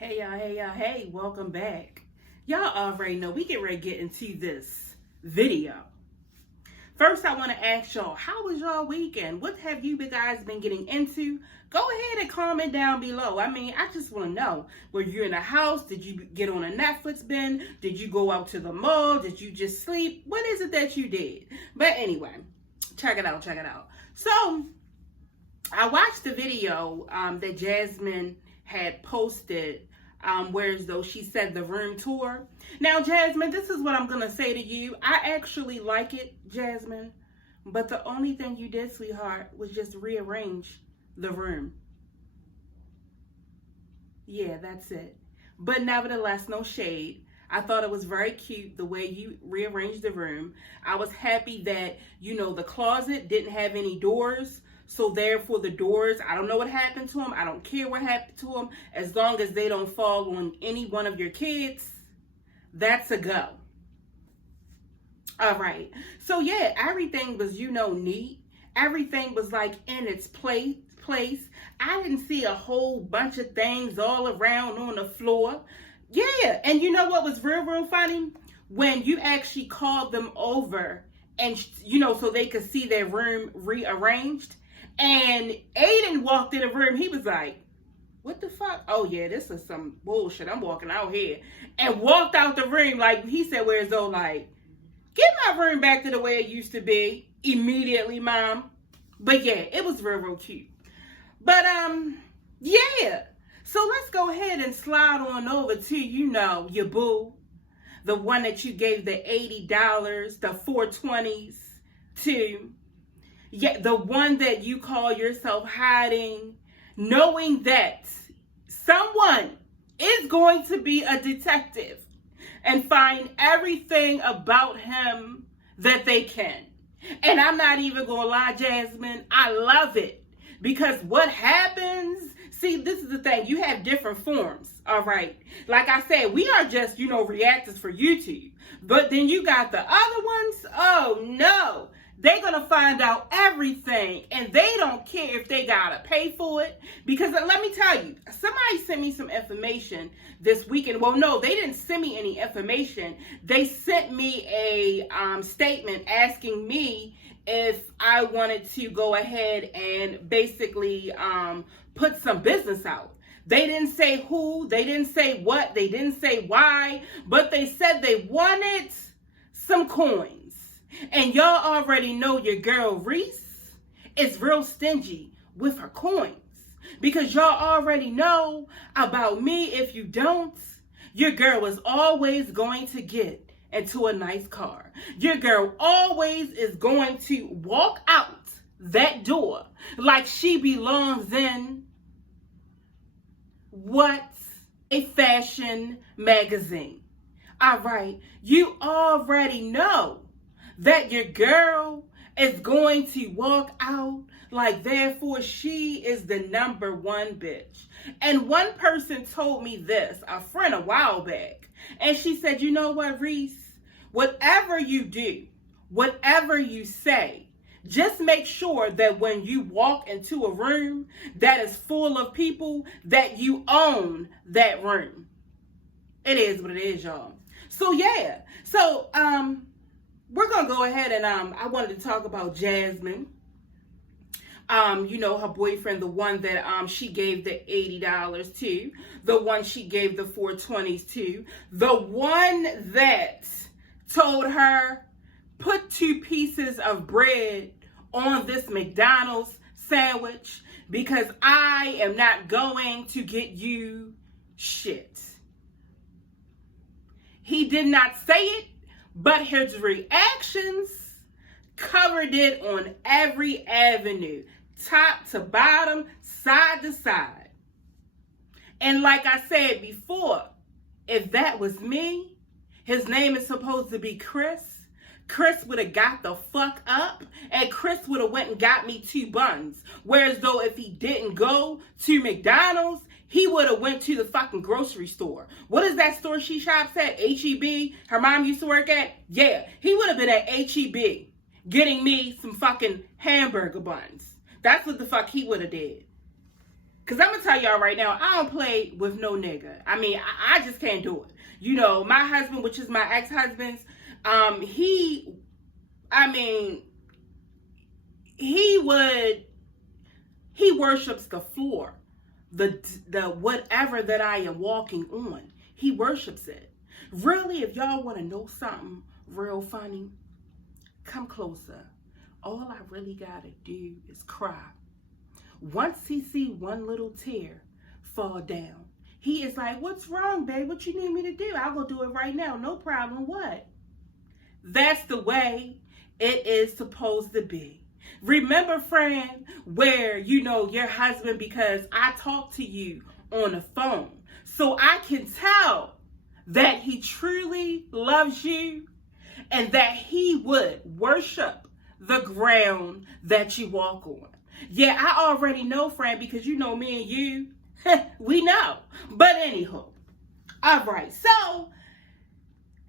Hey, welcome back. Y'all already know we get ready to get into this video. First, I want to ask y'all, how was y'all weekend? What have you guys been getting into? Go ahead and comment down below. I just want to know, were you in the house? Did you get on a Netflix binge? Did you go out to the mall? Did you just sleep? What is it that you did? But anyway, check it out. So, I watched the video that Jasmine had posted, whereas though she said the room tour. Now, Jasmine, this is what I'm going to say to you. I actually like it, Jasmine, but the only thing you did, sweetheart, was just rearrange the room. Yeah, that's it. But nevertheless, no shade. I thought it was very cute the way you rearranged the room. I was happy that, the closet didn't have any doors. So therefore the doors, I don't know what happened to them. I don't care what happened to them. As long as they don't fall on any one of your kids, that's a go. All right. So yeah, everything was, neat. Everything was like in its place. I didn't see a whole bunch of things all around on the floor. Yeah. And you know what was real funny? When you actually called them over and, so they could see their room rearranged. And Aiden walked in the room. He was like, what the fuck? Oh, yeah, this is some bullshit. I'm walking out here. And walked out the room like, he said, whereas though, like, get my room back to the way it used to be immediately, Mom. But, yeah, it was real cute. But, yeah. So let's go ahead and slide on over to, your boo. The one that you gave the $80, the $420s to. Yeah, the one that you call yourself hiding, knowing that someone is going to be a detective and find everything about him that they can. And I'm not even going to lie, Jasmine, I love it. Because what happens, see, this is the thing, you have different forms, all right? Like I said, we are just, reactors for YouTube. But then you got the other ones, oh no. They're going to find out everything, and they don't care if they got to pay for it. Because let me tell you, somebody sent me some information this weekend. Well, no, they didn't send me any information. They sent me a statement asking me if I wanted to go ahead and basically put some business out. They didn't say who, they didn't say what, they didn't say why, but they said they wanted some coins. And y'all already know your girl Reese is real stingy with her coins. Because y'all already know about me. If you don't, your girl is always going to get into a nice car. Your girl always is going to walk out that door like she belongs in what's a fashion magazine. All right, you already know that your girl is going to walk out like therefore she is the number one bitch. And one person told me this, a friend a while back, and she said, you know what, Reese, whatever you do, whatever you say, just make sure that when you walk into a room that is full of people, that you own that room. It is what it is, y'all. So yeah, we're going to go ahead and I wanted to talk about Jasmine. Her boyfriend, the one that she gave the $80 to, the one she gave the $420s to, the one that told her, put 2 pieces of bread on this McDonald's sandwich because I am not going to get you shit. He did not say it, but his reactions covered it on every avenue, top to bottom, side to side. And like I said before, if that was me, his name is supposed to be Chris. Chris would have got the fuck up, and Chris would have went and got me 2 buns. Whereas though if he didn't go to McDonald's, he would have went to the fucking grocery store. What is that store she shops at? H-E-B? Her mom used to work at? Yeah, he would have been at H-E-B getting me some fucking hamburger buns. That's what the fuck he would have did. Because I'm going to tell y'all right now, I don't play with no nigga. I mean, I just can't do it. You know, my husband, which is my ex-husband's, he worships the floor. The whatever that I am walking on. He worships it. Really, if y'all want to know something real funny, come closer. All I really got to do is cry. Once he see one little tear fall down, he is like, what's wrong, babe? What you need me to do? I'll go do it right now. No problem. What? That's the way it is supposed to be. Remember, friend, where, you know, your husband, because I talk to you on the phone, so I can tell that he truly loves you and that he would worship the ground that you walk on. Yeah, I already know, friend, because you know me and you, we know. But anywho, all right, so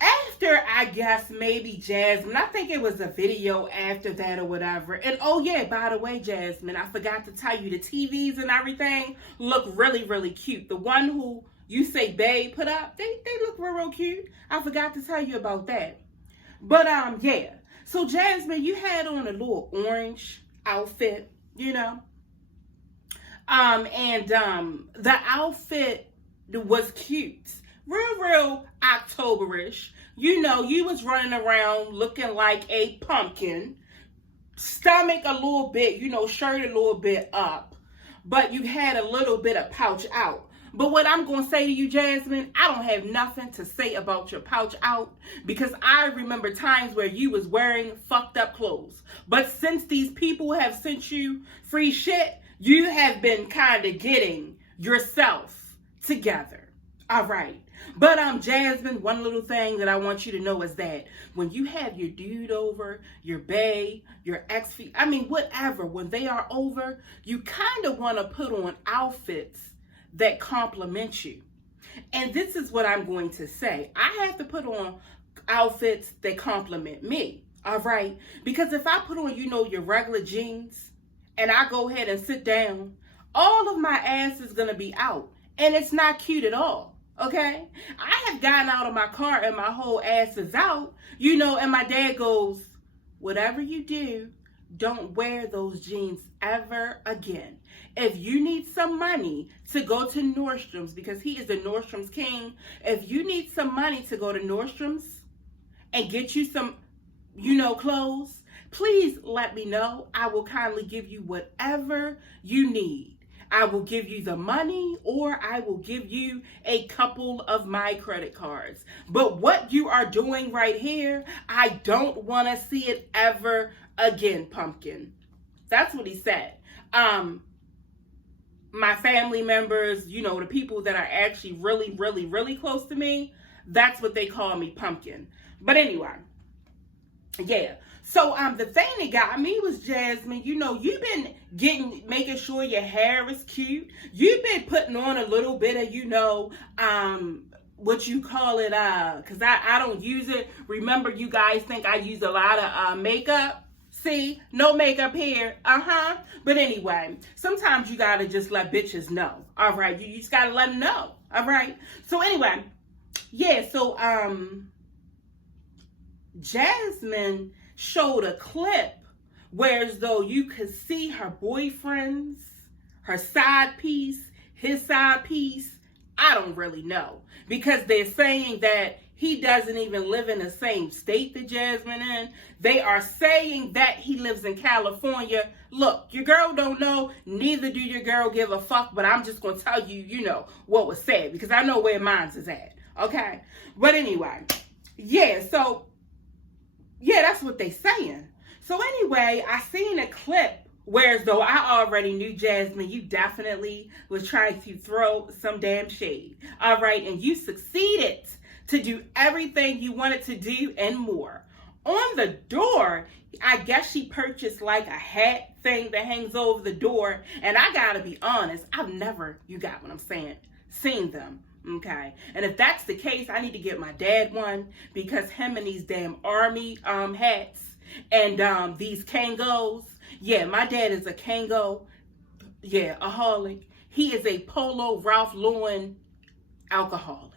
after, I guess, maybe Jasmine, I think it was a video after that or whatever. And oh yeah, by the way, Jasmine, I forgot to tell you, the TVs and everything look really, really cute. The one who you say babe put up, they look real, real cute. I forgot to tell you about that. But yeah. So Jasmine, you had on a little orange outfit, you know. The outfit was cute. Real Octoberish. You know, you was running around looking like a pumpkin. Stomach a little bit, you know, shirt a little bit up. But you had a little bit of pouch out. But what I'm going to say to you, Jasmine, I don't have nothing to say about your pouch out, because I remember times where you was wearing fucked up clothes. But since these people have sent you free shit, you have been kind of getting yourself together. All right. But Jasmine, one little thing that I want you to know is that when you have your dude over, your bae, your ex, I mean, whatever, when they are over, you kind of want to put on outfits that compliment you. And this is what I'm going to say. I have to put on outfits that compliment me. All right. Because if I put on, you know, your regular jeans and I go ahead and sit down, all of my ass is going to be out. And it's not cute at all. Okay. I have gotten out of my car and my whole ass is out, you know, and my dad goes, whatever you do, don't wear those jeans ever again. If you need some money to go to Nordstrom's, because he is the Nordstrom's king, if you need some money to go to Nordstrom's and get you some, you know, clothes, please let me know. I will kindly give you whatever you need. I will give you the money, or I will give you a couple of my credit cards. But what you are doing right here, I don't want to see it ever again, pumpkin. That's what he said. My family members, you know, the people that are actually really close to me, that's what they call me, pumpkin. But anyway, yeah. So the thing that got me was, Jasmine, you know, you've been making sure your hair is cute. You've been putting on a little bit of, you know, what you call it, because I don't use it. Remember, you guys think I use a lot of makeup. See, no makeup here. But anyway, sometimes you gotta just let bitches know. All right, you just gotta let them know. All right. So anyway, yeah. So Jasmine showed a clip where as though you could see her boyfriends, her side piece, his side piece. I don't really know, because they're saying that he doesn't even live in the same state that Jasmine in. They are saying that he lives in California. Look, your girl don't know, neither do your girl give a fuck, but I'm just going to tell you, you know, what was said, because I know where mine's is at, okay? But anyway, yeah, so, yeah, that's what they saying. So anyway, I seen a clip whereas though I already knew, Jasmine, you definitely was trying to throw some damn shade, all right? And you succeeded to do everything you wanted to do and more. On the door, I guess she purchased like a hat thing that hangs over the door. And I gotta be honest, I've never, you got what I'm saying, seen them, okay? And if that's the case, I need to get my dad one, because him and these damn army hats and these Kangos, yeah, my dad is a Kango, yeah, a holic. he is a Polo Ralph Lauren alcoholic.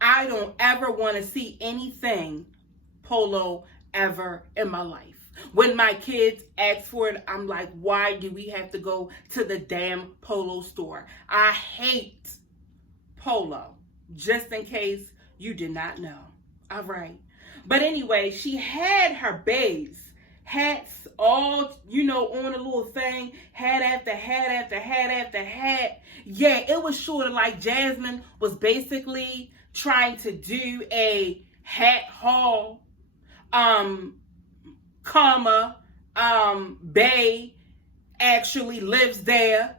I don't ever want to see anything Polo ever in my life. When my kids ask for it, I'm like, why do we have to go to the damn Polo store? I hate Polo, just in case you did not know. All right. But anyway, she had her babes, hats all, on a little thing, hat after hat after hat after hat. Yeah, it was sort of like Jasmine was basically trying to do a hat haul, Bay actually lives there,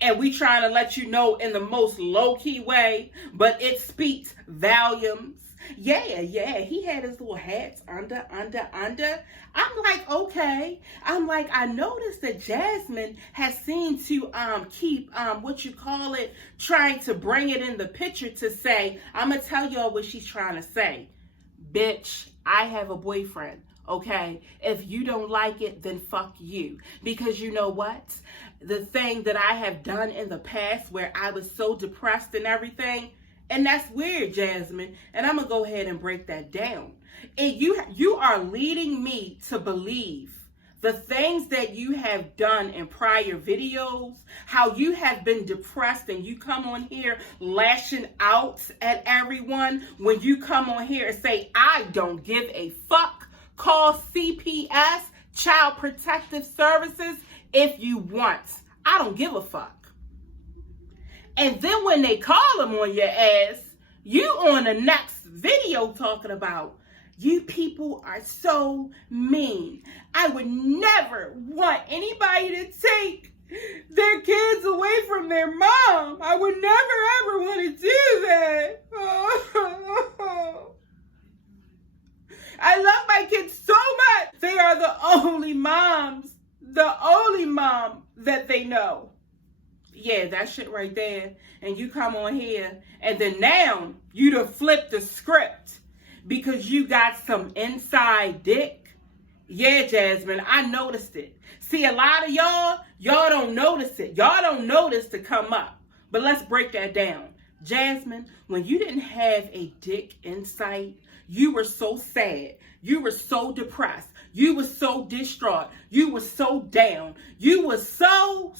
and we trying to let you know in the most low-key way, but it speaks volumes. Yeah, he had his little hats under. I'm like, okay. I noticed that Jasmine has seemed to keep, trying to bring it in the picture to say, I'm going to tell y'all what she's trying to say. Bitch, I have a boyfriend, okay? If you don't like it, then fuck you. Because you know what? The thing that I have done in the past where I was so depressed and everything, and that's weird, Jasmine, and I'm going to go ahead and break that down. And you are leading me to believe the things that you have done in prior videos, how you have been depressed and you come on here lashing out at everyone when you come on here and say, I don't give a fuck. Call CPS, Child Protective Services, if you want. I don't give a fuck. And then when they call them on your ass, you on the next video talking about, you people are so mean. I would never want anybody to take their kids away from their mom. I would never ever want to do that. I love my kids so much. They are the only mom that they know. Yeah, that shit right there. And you come on here, and then now you done flip the script because you got some inside dick. Yeah, Jasmine, I noticed it. See, a lot of y'all don't notice it. Y'all don't notice to come up. But let's break that down. Jasmine, when you didn't have a dick in sight, you were so sad. You were so depressed. You were so distraught. You were so down. You were so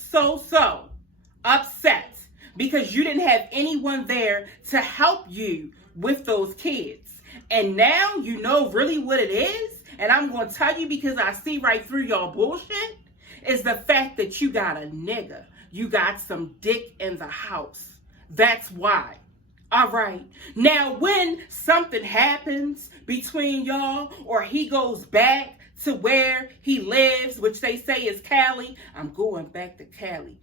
upset because you didn't have anyone there to help you with those kids. And now you know really what it is. And I'm going to tell you because I see right through y'all bullshit, is the fact that you got a nigga. You got some dick in the house. That's why. All right. Now, when something happens between y'all or he goes back to where he lives, which they say is Cali, I'm going back to Cali.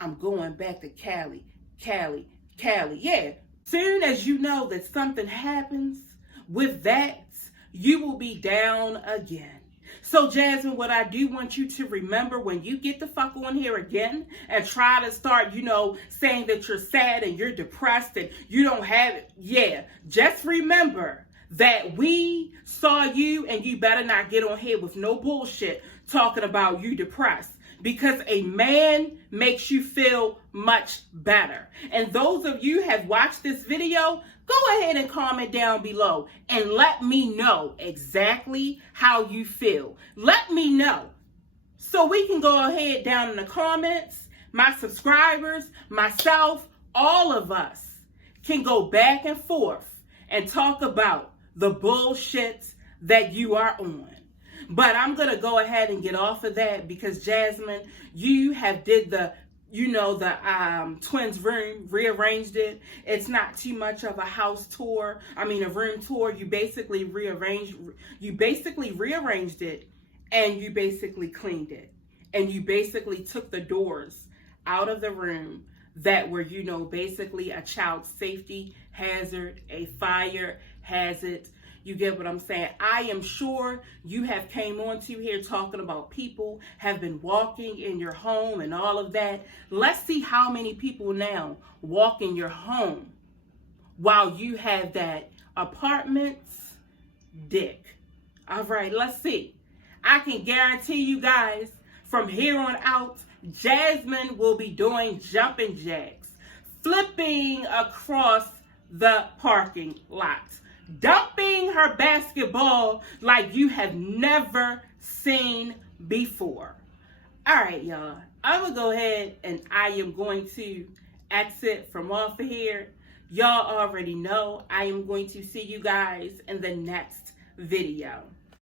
I'm going back to Cali. Yeah. Soon as you know that something happens with that, you will be down again. So, Jasmine, what I do want you to remember when you get the fuck on here again and try to start, saying that you're sad and you're depressed and you don't have it. Yeah, just remember that we saw you and you better not get on here with no bullshit talking about you depressed. Because a man makes you feel much better. And those of you have watched this video, go ahead and comment down below and let me know exactly how you feel. Let me know so we can go ahead down in the comments. My subscribers, myself, all of us can go back and forth and talk about the bullshit that you are on. But I'm going to go ahead and get off of that because, Jasmine, you have did the twins' room, rearranged it. It's not too much of a house tour. A room tour. You basically rearranged it, and you basically cleaned it. And you basically took the doors out of the room that were, basically a child safety hazard, a fire hazard. You get what I'm saying? I am sure you have came on to here talking about people have been walking in your home and all of that. Let's see how many people now walk in your home while you have that apartment's dick. All right, let's see. I can guarantee you guys from here on out, Jasmine will be doing jumping jacks, flipping across the parking lot, dumping her basketball like you have never seen before. All right, y'all. I'm going to go ahead and I am going to exit from off of here. Y'all already know I am going to see you guys in the next video.